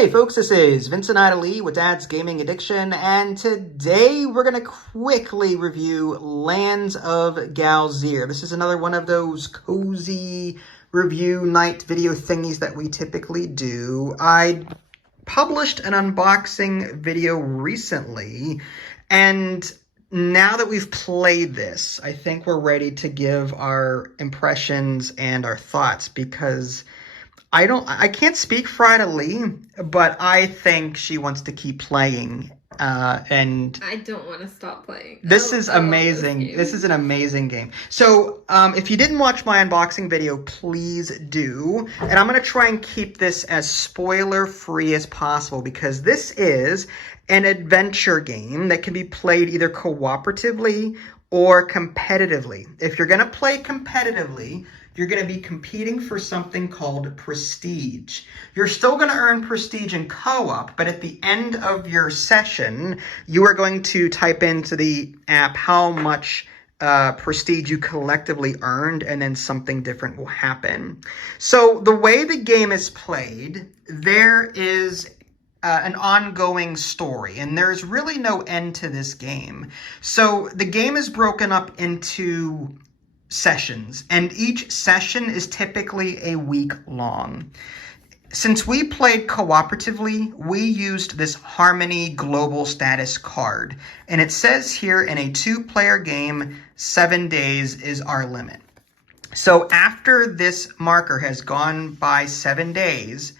Hey folks, this is Vincent Lee with Dad's Gaming Addiction, and today we're going to quickly review Lands of Galzyr. This is another one of those cozy review night video thingies that we typically do. I published an unboxing video recently, and now that we've played this, I think we're ready to give our impressions and our thoughts, because I can't speak for Ida Lee, but I think she wants to keep playing, and I don't want to stop playing. This is amazing. This is an amazing game. So, if you didn't watch my unboxing video, please do. And I'm going to try and keep this as spoiler-free as possible, because this is an adventure game that can be played either cooperatively or competitively. If you're going to play competitively, you're going to be competing for something called prestige. You're still going to earn prestige in co-op, but at the end of your session, you are going to type into the app how much prestige you collectively earned, and then something different will happen. So the way the game is played, there is an ongoing story, and there's really no end to this game. So the game is broken up into sessions, and each session is typically a week long. Since we played cooperatively, we used this Harmony Global Status card, and it says here in a 2-player game, 7 days is our limit. So after this marker has gone by 7 days,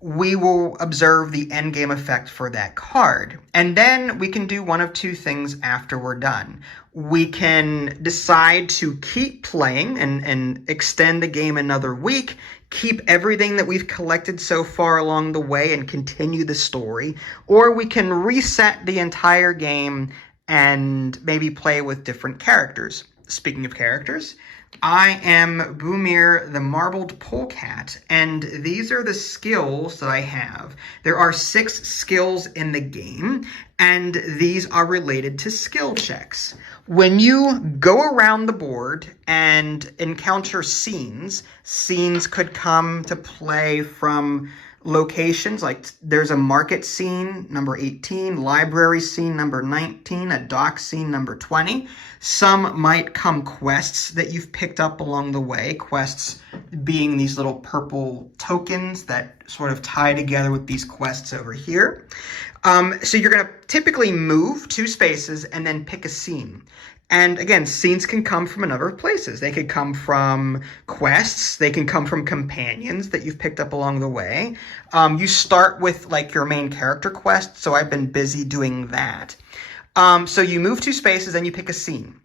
we will observe the endgame effect for that card. And then we can do one of two things after we're done. We can decide to keep playing and extend the game another week, keep everything that we've collected so far along the way and continue the story, or we can reset the entire game and maybe play with different characters. Speaking of characters, I am Boomir the Marbled Polecat, and these are the skills that I have. There are 6 skills in the game, and these are related to skill checks. When you go around the board and encounter scenes could come to play from locations, like there's a market scene, number 18, library scene, number 19, a dock scene, number 20. Some might come quests that you've picked up along the way, quests being these little purple tokens that sort of tie together with these quests over here. So you're going to typically move 2 spaces and then pick a scene. And again, scenes can come from a number of places. They could come from quests. They can come from companions that you've picked up along the way. You start with like your main character quest, so I've been busy doing that. So you move 2 spaces and you pick a scene.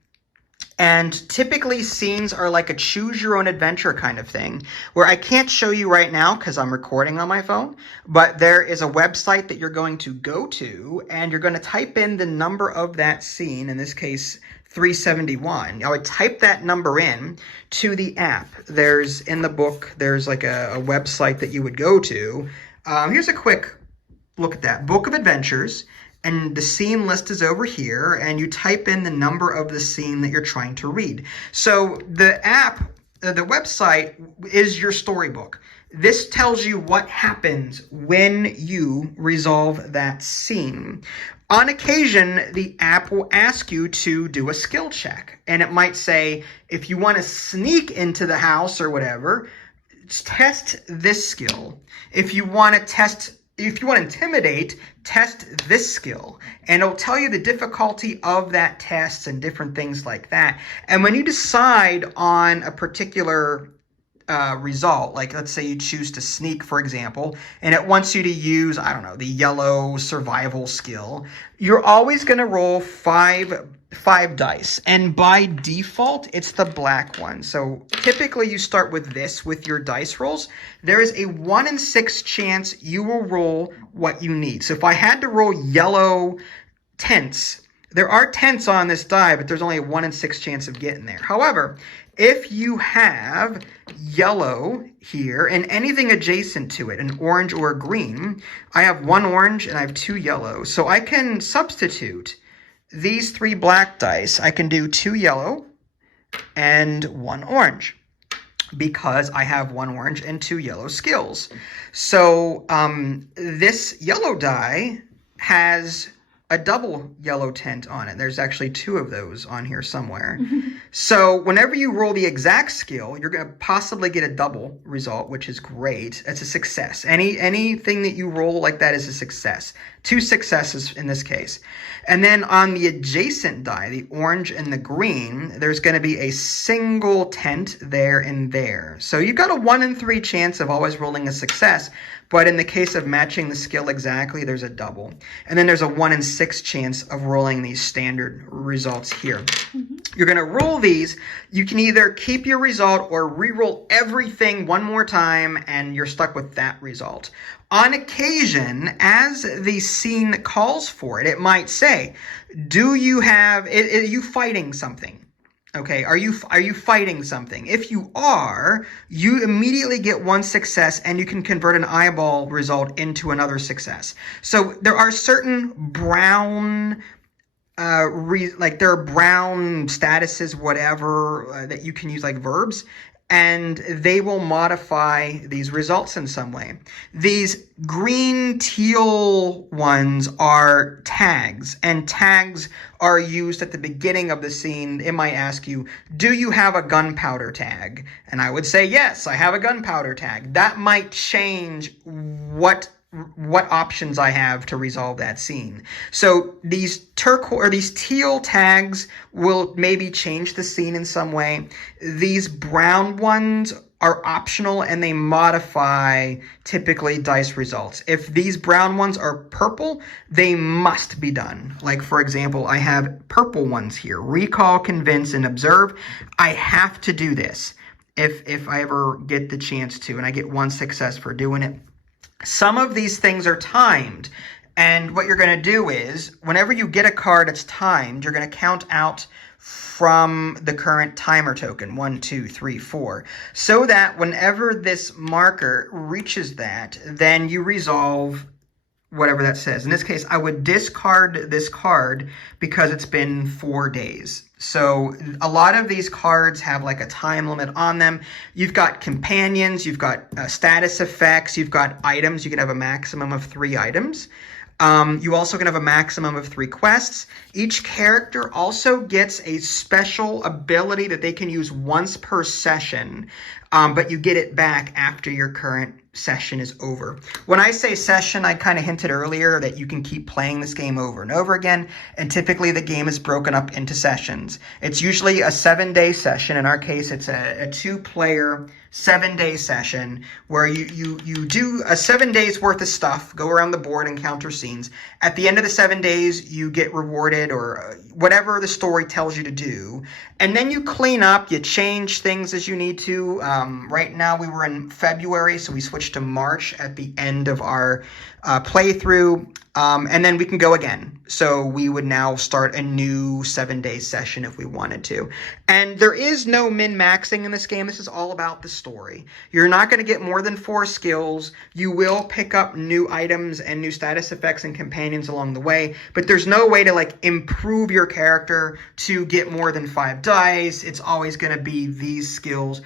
And typically scenes are like a choose your own adventure kind of thing, where I can't show you right now because I'm recording on my phone, but there is a website that you're going to go to, and you're going to type in the number of that scene, in this case 371. I would type that number in to the app. There's, in the book, there's like a website that you would go to. Here's a quick look at that. Book of Adventures. And the scene list is over here, and you type in the number of the scene that you're trying to read. So the app, the website is your storybook. This tells you what happens when you resolve that scene. On occasion, the app will ask you to do a skill check, and it might say, if you want to sneak into the house or whatever, test this skill. If you want to intimidate, test this skill. And it'll tell you the difficulty of that test and different things like that. And when you decide on a particular result, like let's say you choose to sneak, for example, and it wants you to use, I don't know, the yellow survival skill, you're always going to roll 5 dice, and by default it's the black one. So typically you start with this with your dice rolls. There is a 1 in 6 chance you will roll what you need. So if I had to roll yellow tents, there are tents on this die, but there's only a 1 in 6 chance of getting there. However, if you have yellow here and anything adjacent to it, an orange or a green, I have 1 orange and I have 2 yellow. So I can substitute these 3 black dice. I can do 2 yellow and 1 orange. because I have 1 orange and 2 yellow skills. So this yellow die has a double yellow tint on it. There's actually 2 of those on here somewhere. So whenever you roll the exact skill, you're going to possibly get a double result, which is great. It's a success. Anything that you roll like that is a success. 2 successes in this case. And then on the adjacent die, the orange and the green, there's going to be a single tint there and there. So you've got a 1 in 3 chance of always rolling a success. But in the case of matching the skill exactly, there's a double. And then there's a 1 in 6 chance of rolling these standard results here. You're going to roll these. You can either keep your result or re-roll everything one more time, and you're stuck with that result. On occasion, as the scene calls for it, it might say, are you fighting something? Okay, are you fighting something? If you are, you immediately get 1 success and you can convert an eyeball result into another success. So there are certain brown, there are brown statuses, whatever, that you can use like verbs, and they will modify these results in some way. These green teal ones are tags, and tags are used at the beginning of the scene. It might ask you, do you have a gunpowder tag? And I would say, yes, I have a gunpowder tag. That might change what options I have to resolve that scene. So these these teal tags will maybe change the scene in some way. These brown ones are optional and they modify typically dice results. If these brown ones are purple, they must be done. Like for example, I have purple ones here. Recall, convince, and observe. I have to do this if I ever get the chance to, and I get 1 success for doing it. Some of these things are timed, and what you're going to do is, whenever you get a card that's timed, you're going to count out from the current timer token, 1, 2, 3, 4, so that whenever this marker reaches that, then you resolve whatever that says. In this case, I would discard this card because it's been 4 days. So a lot of these cards have like a time limit on them. You've got companions, you've got status effects, you've got items. You can have a maximum of 3 items. You also can have a maximum of 3 quests. Each character also gets a special ability that they can use once per session, but you get it back after your current session is over. When I say session, I kind of hinted earlier that you can keep playing this game over and over again, and typically the game is broken up into sessions. It's usually a 7-day session. In our case, it's a 2-player 7-day session where you do a 7 days worth of stuff, go around the board and counter scenes. At the end of the 7 days, you get rewarded or whatever the story tells you to do. And then you clean up, you change things as you need to. Right now we were in February, so we switched to March at the end of our playthrough. And then we can go again. So we would now start a new 7-day session if we wanted to. And there is no min-maxing in this game. This is all about the story. You're not going to get more than 4 skills. You will pick up new items and new status effects and companions along the way. But there's no way to like improve your character to get more than 5 dice. It's always going to be these skills.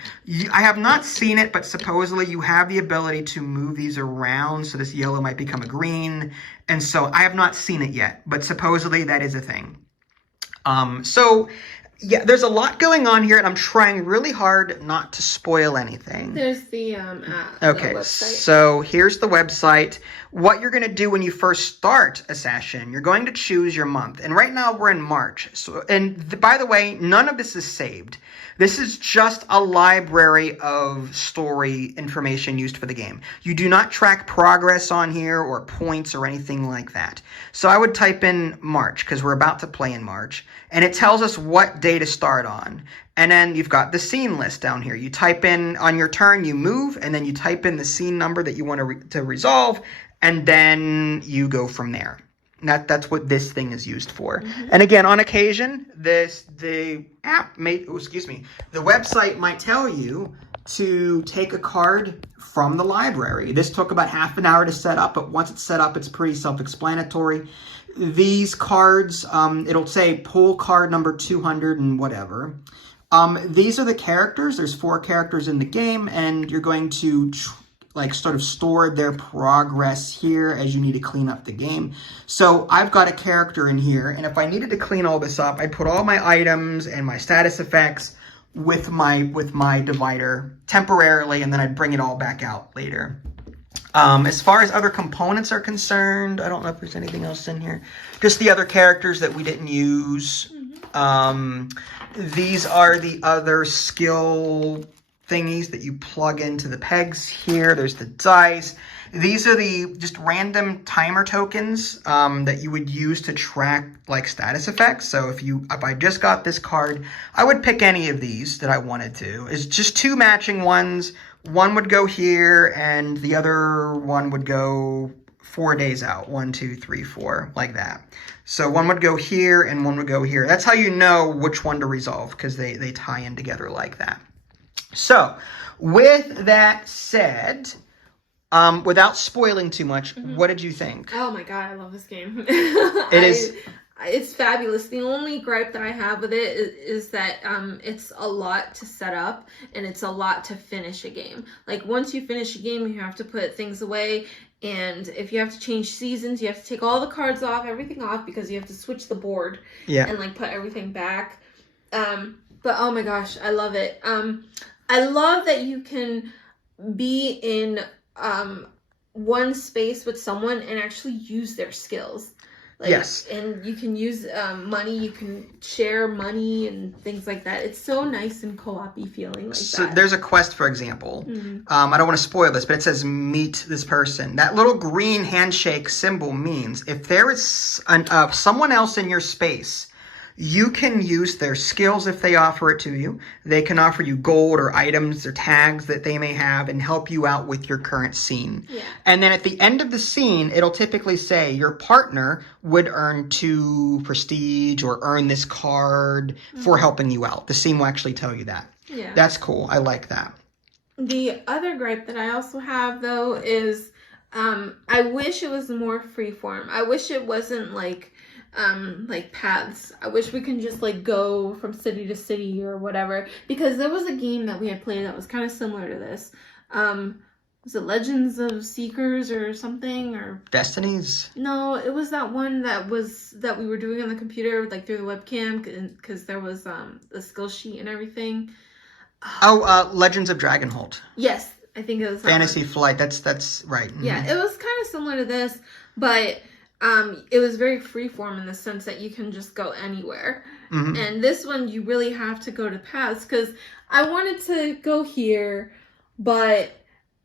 I have not seen it, but supposedly you have the ability to move these around. So this yellow might become a green. And so I have not seen it yet, but supposedly that is a thing. So yeah, there's a lot going on here, and I'm trying really hard not to spoil anything. There's the okay, website. So here's the website. What you're going to do when you first start a session, you're going to choose your month. And right now we're in March. So, and by the way, none of this is saved. This is just a library of story information used for the game. You do not track progress on here or points or anything like that. So I would type in March because we're about to play in March. And it tells us what day to start on. And then you've got the scene list down here. You type in on your turn, you move, and then you type in the scene number that you want to resolve, and then you go from there. That's what this thing is used for. Mm-hmm. And again, on occasion, the website might tell you to take a card from the library. This took about half an hour to set up, but once it's set up, it's pretty self-explanatory. These cards, it'll say pull card number 200 and whatever. These are the characters. There's 4 characters in the game, and you're going to sort of store their progress here as you need to clean up the game. So I've got a character in here, and if I needed to clean all this up, I'd put all my items and my status effects with my divider temporarily, and then I'd bring it all back out later. As far as other components are concerned, I don't know if there's anything else in here. Just the other characters that we didn't use. These are the other skill thingies that you plug into the pegs here. There's the dice. These are the just random timer tokens that you would use to track status effects. So if I just got this card, I would pick any of these that I wanted to. It's just 2 matching ones. One would go here, and the other one would go 4 days out. 1, 2, 3, 4, like that. So one would go here, and one would go here. That's how you know which one to resolve, because they tie in together like that. So, with that said, without spoiling too much, what did you think? Oh my god, I love this game. It's fabulous. The only gripe that I have with it is that it's a lot to set up, and it's a lot to finish a game. Like, once you finish a game, you have to put things away, and if you have to change seasons, you have to take all the cards off, everything off, because you have to switch the board and put everything back. But oh my gosh, I love it. I love that you can be in one space with someone and actually use their skills. Yes. And you can use money, you can share money and things like that. It's so nice and co-op-y feeling like so that. There's a quest, for example. I don't want to spoil this, but it says meet this person. That little green handshake symbol means if there is someone else in your space, you can use their skills if they offer it to you. They can offer you gold or items or tags that they may have and help you out with your current scene. Yeah. And then at the end of the scene, it'll typically say your partner would earn 2 prestige or earn this card for helping you out. The scene will actually tell you that. Yeah. That's cool. I like that. The other gripe that I also have, though, is I wish it was more freeform. I wish it wasn't like paths. I wish we can just go from city to city or whatever, because there was a game that we had played that was kind of similar to this. Was it Legends of Seekers or something, or Destinies? No, it was that one that we were doing on the computer through the webcam, because there was a skill sheet and everything. Legends of Dragonholt. Yes, I think it was Fantasy Flight. That's right. Yeah, it was kind of similar to this, but it was very freeform in the sense that you can just go anywhere. And this one, you really have to go to paths, because I wanted to go here, but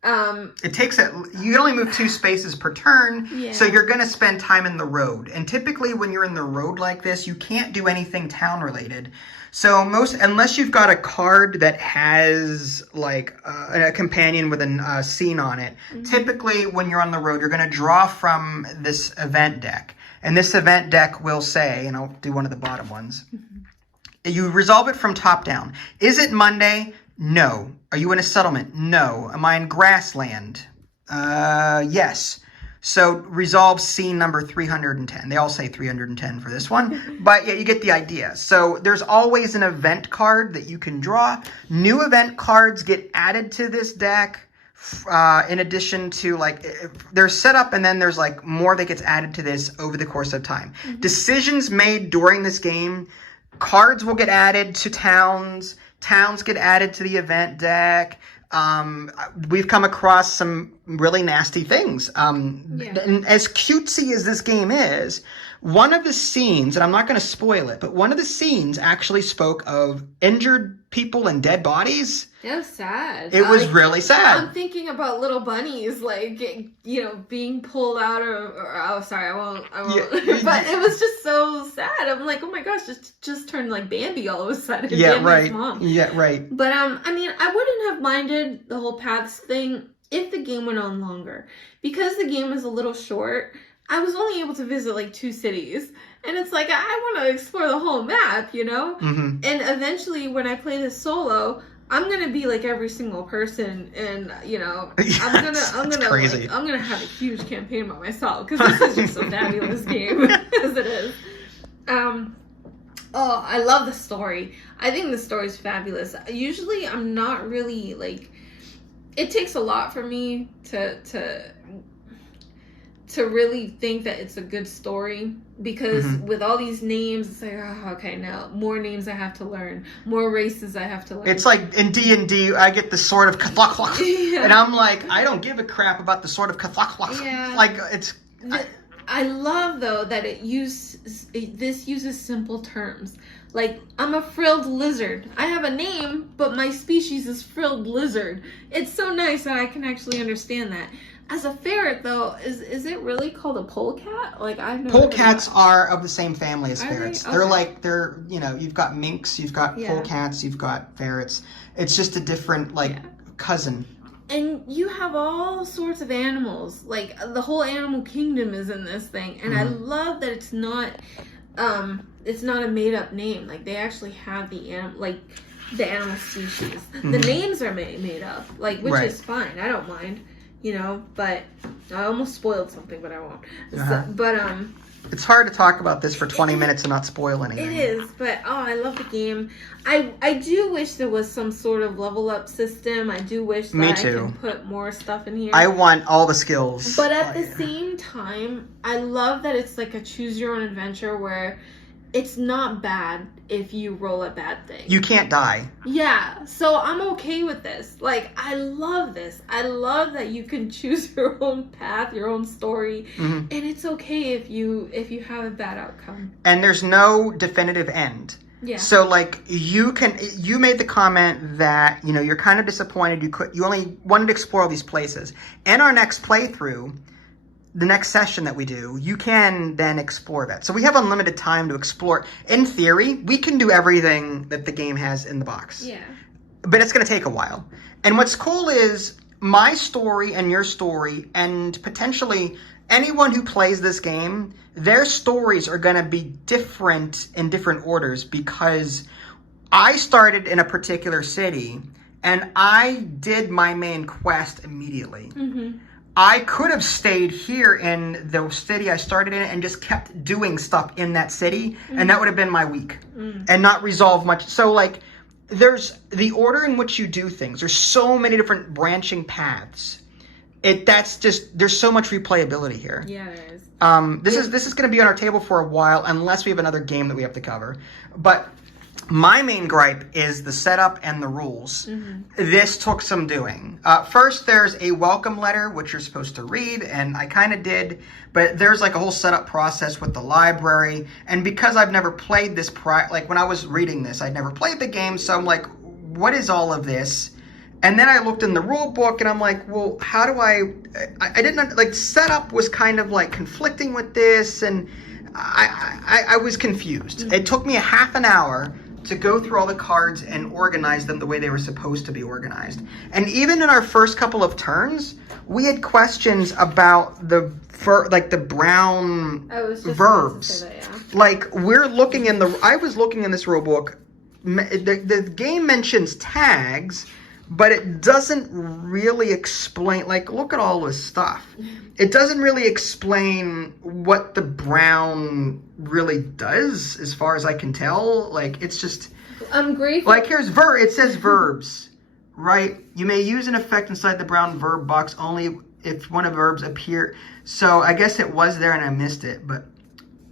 it takes you only move 2 spaces per turn, so you're going to spend time in the road. And typically when you're in the road like this, you can't do anything town related. So unless you've got a card that has a companion with a scene on it, typically when you're on the road, you're going to draw from this event deck. And this event deck will say, and I'll do one of the bottom ones, you resolve it from top down. Is it Monday? No. Are you in a settlement? No. Am I in grassland? Yes. So resolve scene number 310. They all say 310 for this one. But yeah, you get the idea. So there's always an event card that you can draw. New event cards get added to this deck. In addition to there's setup, and then there's more that gets added to this over the course of time. Decisions made during this game, cards will get added to towns. Towns get added to the event deck. We've come across some really nasty things. And as cutesy as this game is, one of the scenes, and I'm not going to spoil it, but one of the scenes actually spoke of injured people and dead bodies. It was sad. It was really sad. I'm thinking about little bunnies, being pulled out oh, sorry, I won't. Yeah. But it was just so sad. I'm like, oh my gosh, just turned Bambi all of a sudden. Yeah, Bambi's right. Mom. Yeah, right. But, I wouldn't have minded the whole paths thing if the game went on longer. Because the game is a little short, I was only able to visit 2 cities. And it's I want to explore the whole map, And eventually when I play this solo, I'm going to be every single person, and I'm going to have a huge campaign about myself, because this is just a fabulous game as it is. Oh, I love the story. I think the story's fabulous. Usually, I'm not really like. It takes a lot for me to really think that it's a good story, because with all these names, it's like, oh, okay, now more names I have to learn, more races I have to learn. It's like in D&D, I get the sword of Cthulhu, Yeah. and I'm like, I don't give a crap about the sword of Cthulhu. Yeah. Like, it's... I love, though, that this uses simple terms. Like, I'm a frilled lizard. I have a name, but my species is frilled lizard. It's so nice that I can actually understand that. As a ferret, though, is it really called a polecat? Like, I've never Polecats are of the same family as Are ferrets. they? They're Okay. like, you know, you've got minks, you've got polecats, you've got ferrets. It's just a different, cousin. And you have all sorts of animals. Like, the whole animal kingdom is in this thing. And I love that it's not a made-up name. Like, they actually have the animal species. The names are made up, which is fine. I don't mind. You know, but I almost spoiled something, but I won't. So, it's hard to talk about this for 20 minutes and not spoil anything. It is, but I love the game. I do wish there was some sort of level up system. I do wish that I can put more stuff in here. I want all the skills. But at the same time, I love that it's like a choose your own adventure where it's not bad if you roll a bad thing. You can't die. Yeah, so I'm okay with this. Like, I love this. I love that you can choose your own path, your own story, and it's okay if you have a bad outcome. And there's no definitive end. Yeah. So you made the comment that, you know, you're kind of disappointed you only wanted to explore all these places. In our next playthrough, the next session that we do, you can then explore that. So we have unlimited time to explore. In theory, we can do everything that the game has in the box. Yeah. But it's going to take a while. And what's cool is my story and your story, and potentially anyone who plays this game, their stories are going to be different in different orders, because I started in a particular city and I did my main quest immediately. I could have stayed here in the city I started in and just kept doing stuff in that city, and that would have been my week and not resolve much. So, there's the order in which you do things. There's so many different branching paths. There's so much replayability here. Yeah, there is. This is going to be on our table for a while, unless we have another game that we have to cover. But my main gripe is the setup and the rules. This took some doing. First, there's a welcome letter, which you're supposed to read, and I kind of did. But there's a whole setup process with the library. And because I've never played this, when I was reading this, I'd never played the game. So I'm like, what is all of this? And then I looked in the rule book, and I'm like, well, how do I didn't, setup was kind of conflicting with this, and I was confused. It took me a half an hour to go through all the cards and organize them the way they were supposed to be organized. And even in our first couple of turns, we had questions about the brown verbs. I was looking in this rule book. The game mentions tags, but it doesn't really explain, look at all this stuff. It doesn't really explain what the brown really does, as far as I can tell. It's just... I'm grateful. Here's it says verbs, right? You may use an effect inside the brown verb box only if one of the verbs appear. So I guess it was there and I missed it, but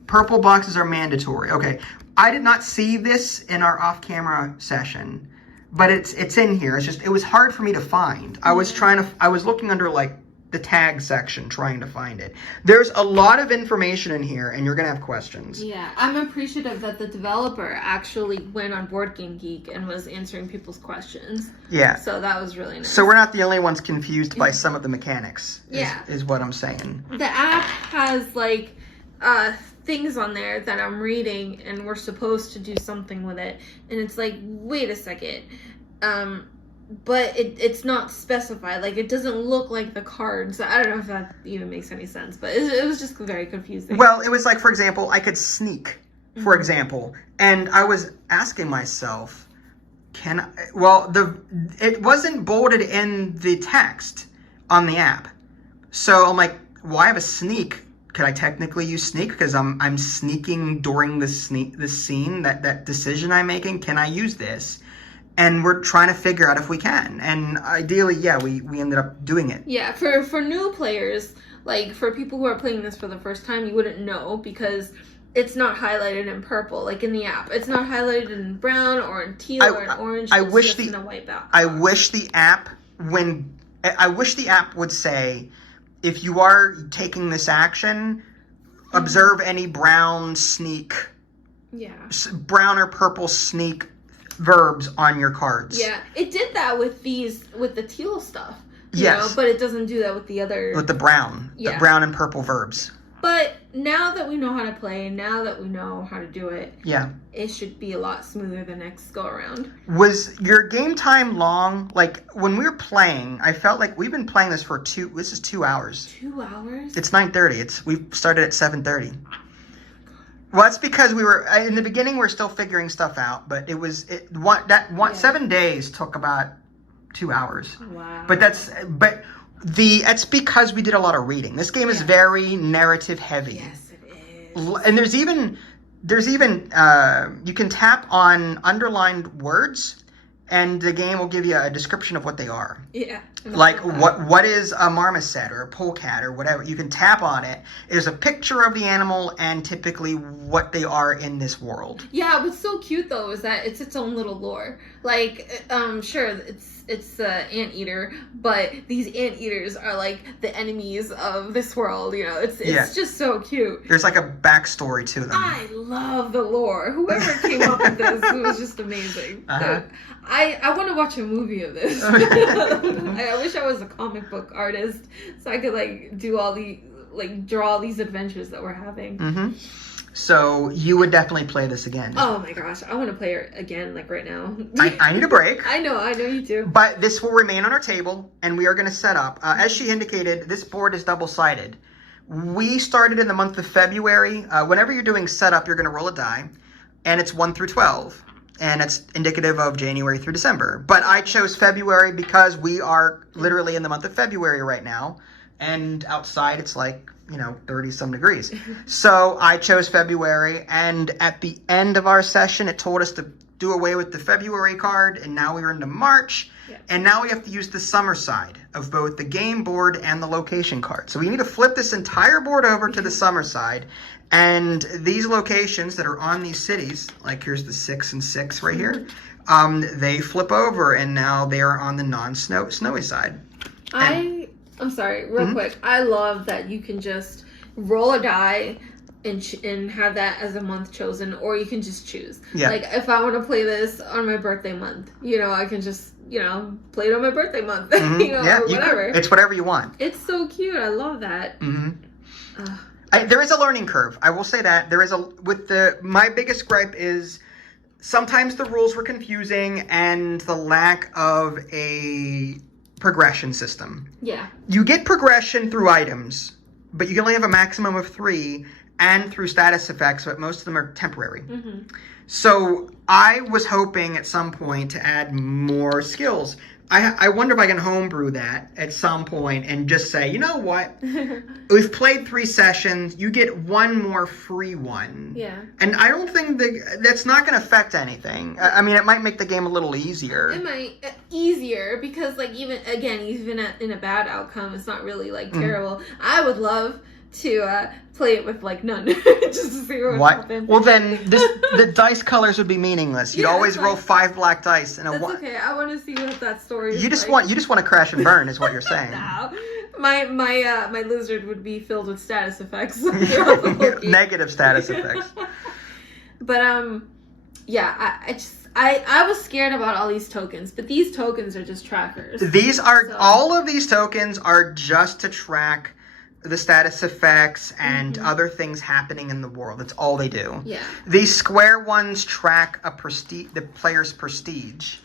purple boxes are mandatory. Okay, I did not see this in our off-camera session, but it's in here. It's just, it was hard for me to find. I was looking under the tag section trying to find it. There's a lot of information in here, and you're gonna have questions. Yeah, I'm appreciative that the developer actually went on Board Game Geek and was answering people's questions. Yeah. So that was really nice. So we're not the only ones confused by some of the mechanics. Is what I'm saying. The app has things on there that I'm reading, and we're supposed to do something with it, and it's wait a second, but it's not specified. It doesn't look like the cards. I don't know if that even makes any sense, but it was just very confusing. Well, it was for example, I could sneak, for example, and I was asking myself, it wasn't bolded in the text on the app, so I'm like, well, I have a sneak could I technically use sneak because I'm sneaking during this scene, that decision I'm making? Can I use this? And we're trying to figure out if we can. And ideally, yeah, we ended up doing it. Yeah, for new players, like for people who are playing this for the first time, you wouldn't know because it's not highlighted in purple, like in the app. It's not highlighted in brown or in teal or in orange. I wish in a white background. I wish the app would say, if you are taking this action, observe any brown or purple sneak verbs on your cards. Yeah, it did that with the teal stuff. Yes, but it doesn't do that with the other. With the brown and purple verbs. But now that we know how to play, now that we know how to do it, it should be a lot smoother the next go around. Was your game time long? Like when we were playing, I felt like we've been playing this for 2 hours. 2 hours? It's 9:30. We started at 7:30. Well, that's because we were in the beginning. We're still figuring stuff out, but 7 days took about 2 hours. Wow! But that's because we did a lot of reading. This game is very narrative heavy. Yes, it is. And there's even you can tap on underlined words, and the game will give you a description of what they are. Yeah. Like what is a marmoset or a polecat or whatever. You can tap on it. There's a picture of the animal and typically what they are in this world. Yeah, what's so cute though is that it's its own little lore. Like, sure, it's anteater, but these anteaters are like the enemies of this world. It's just so cute. There's like a backstory to them. I love the lore. Whoever came up with this, it was just amazing. Uh-huh. I want to watch a movie of this. I wish I was a comic book artist so I could do all the draw all these adventures that we're having. Mm-hmm. So you would definitely play this again. Oh my gosh, I want to play it again right now. I need a break. I know you do. But this will remain on our table and we are going to set up. As she indicated, this board is double-sided. We started in the month of February. Whenever you're doing setup, you're going to roll a die and it's 1 through 12. And it's indicative of January through December. But I chose February because we are literally in the month of February right now. And outside it's 30-some degrees. So I chose February. And at the end of our session, it told us to do away with the February card. And now we're into March. Yeah. And now we have to use the summer side of both the game board and the location card. So we need to flip this entire board over to the summer side. And these locations that are on these cities, like here's the 6 and 6 right here, they flip over and now they are on the non-snowy side. I'm sorry, real quick. I love that you can just roll a die and have that as a month chosen, or you can just choose. Yeah. Like if I want to play this on my birthday month, I can just play it on my birthday month, or whatever. It's whatever you want. It's so cute. I love that. Mm-hmm. There is a learning curve. I will say that there is my biggest gripe is sometimes the rules were confusing and the lack of a progression system. Yeah. You get progression through items, but you can only have a maximum of 3 and through status effects, but most of them are temporary. Mm-hmm. So I was hoping at some point to add more skills. I wonder if I can homebrew that at some point and just say, you know what? We've played 3 sessions. You get 1 more free one. Yeah. And I don't think that's not going to affect anything. I mean, it might make the game a little easier. It might easier because, even in a bad outcome, it's not really terrible. I would love to play it with none, just to see what happens. Well, then the dice colors would be meaningsless. You'd always roll 5 black dice and a 1. That's okay. I want to see what that story is. You just want to crash and burn, is what you're saying. No. My lizard would be filled with status effects. Negative status effects. But I was scared about all these tokens, but these tokens are just trackers. All of these tokens are just to track the status effects and other things happening in the world. That's all they do. Yeah. These square ones track the player's prestige.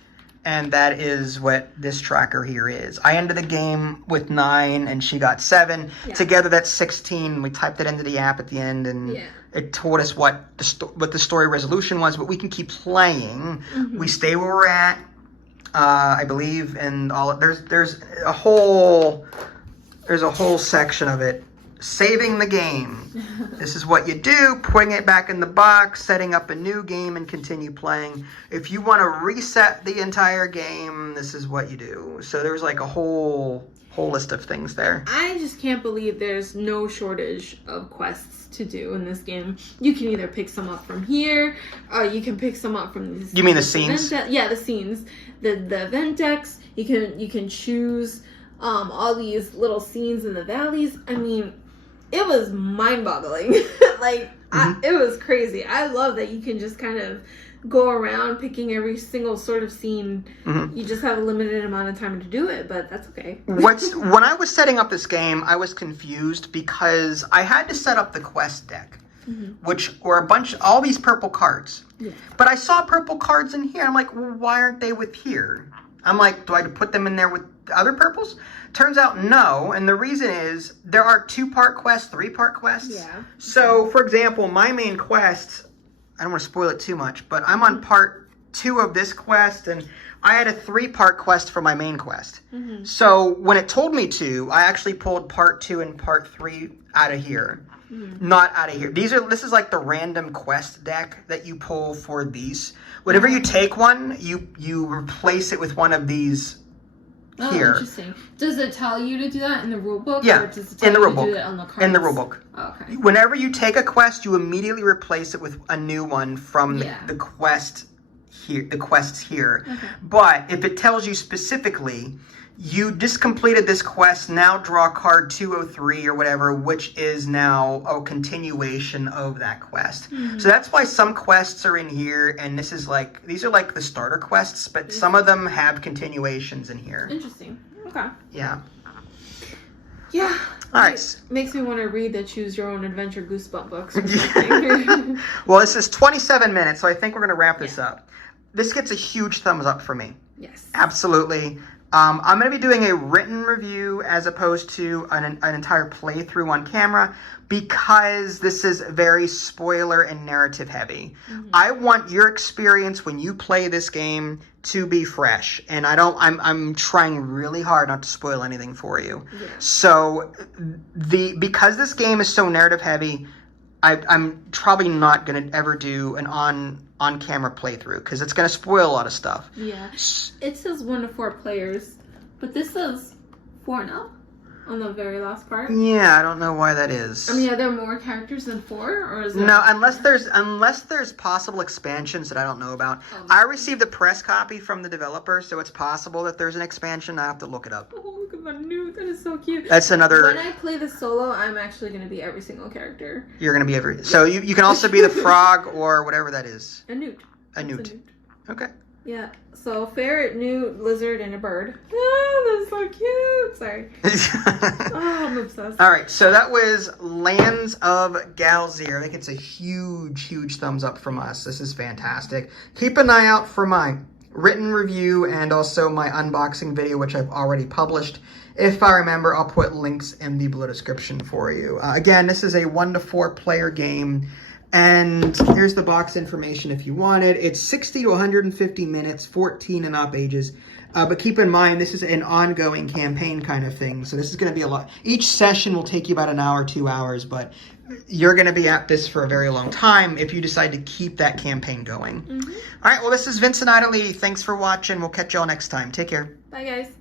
And that is what this tracker here is. I ended the game with 9 and she got 7. Yeah. Together that's 16. We typed it into the app at the end and it told us what the story resolution was, but we can keep playing. Mm-hmm. We stay where we're at. I believe in there's a whole section of it saving the game. This is what you do, putting it back in the box, setting up a new game, and continue playing. If you want to reset the entire game, this is what you do. So there's like a whole list of things there. I just can't believe there's no shortage of quests to do in this game. You can either pick some up from here, or you can pick some up from these. You mean the scenes? Yeah, the scenes. The event decks. You can choose all these little scenes in the valleys. I mean, it was mind-boggling. Like, it was crazy. I love that you can just kind of go around picking every single sort of scene. You just have a limited amount of time to do it, but that's okay. When I was setting up this game, I was confused because I had to set up the quest deck, which were all these purple cards. Yeah. But I saw purple cards in here. I'm like, well, why aren't they with here? I'm like, do I put them in there with the other purples? Turns out no, and the reason is there are 2-part quests, 3-part quests. Yeah. So, for example, my main quest, I don't want to spoil it too much, but I'm on part 2 of this quest, and I had a 3-part quest for my main quest. So when it told me to, I actually pulled part 2 and part 3 out of here. Not out of here. This is like the random quest deck that you pull for these. Whenever you take one, you replace it with one of these. Oh, here. Interesting. Does it tell you to do that in the rule book? Yeah, or does it tell in the you rule to book. Do that on the cards? In the rule book. Oh, okay. Whenever you take a quest, you immediately replace it with a new one from the quest here. The quests here. Okay. But if it tells you specifically, you just completed this quest. Now draw card 203 or whatever, which is now a continuation of that quest. So that's why some quests are in here, and these are like the starter quests, but some of them have continuations in here. Interesting. Okay. Yeah. Yeah. All right. Makes me want to read the Choose Your Own Adventure Goosebump books. Or something. Well, this is 27 minutes, so I think we're going to wrap this up. This gets a huge thumbs up for me. Yes. Absolutely. I'm going to be doing a written review as opposed to an entire playthrough on camera because this is very spoiler and narrative heavy. I want your experience when you play this game to be fresh, and I'm trying really hard not to spoil anything for you. Yeah. So because this game is so narrative heavy, I'm probably not going to ever do an on-camera playthrough because it's going to spoil a lot of stuff. Yeah. It says 1 to 4 players, but this says 4 and up on the very last part. Yeah, I don't know why that is. I mean, are there more characters than 4, or is there... No, unless there's possible expansions that I don't know about. I received a press copy from the developer, so it's possible that there's an expansion. I have to look it up. Oh, look at my newt. That is so cute. That's another... When I play this solo, I'm actually going to be every single character. You're going to be every... So you can also be the frog or whatever that is. A newt. A newt. Okay. Yeah. So ferret, newt, lizard, and a bird. Oh, that's so cute. Sorry. Oh, I'm obsessed. All right. So that was Lands of Galzyr. I think it's a huge, huge thumbs up from us. This is fantastic. Keep an eye out for my written review and also my unboxing video, which I've already published. If I remember, I'll put links in the below description for you. Again, this is a 1 to 4 player game. And here's the box information if you want it. It's 60 to 150 minutes, 14 and up ages. But keep in mind, this is an ongoing campaign kind of thing. So this is going to be a lot. Each session will take you about an hour, 2 hours. But you're going to be at this for a very long time if you decide to keep that campaign going. All right, well, this is Vincent Idley. Thanks for watching. We'll catch y'all next time. Take care. Bye, guys.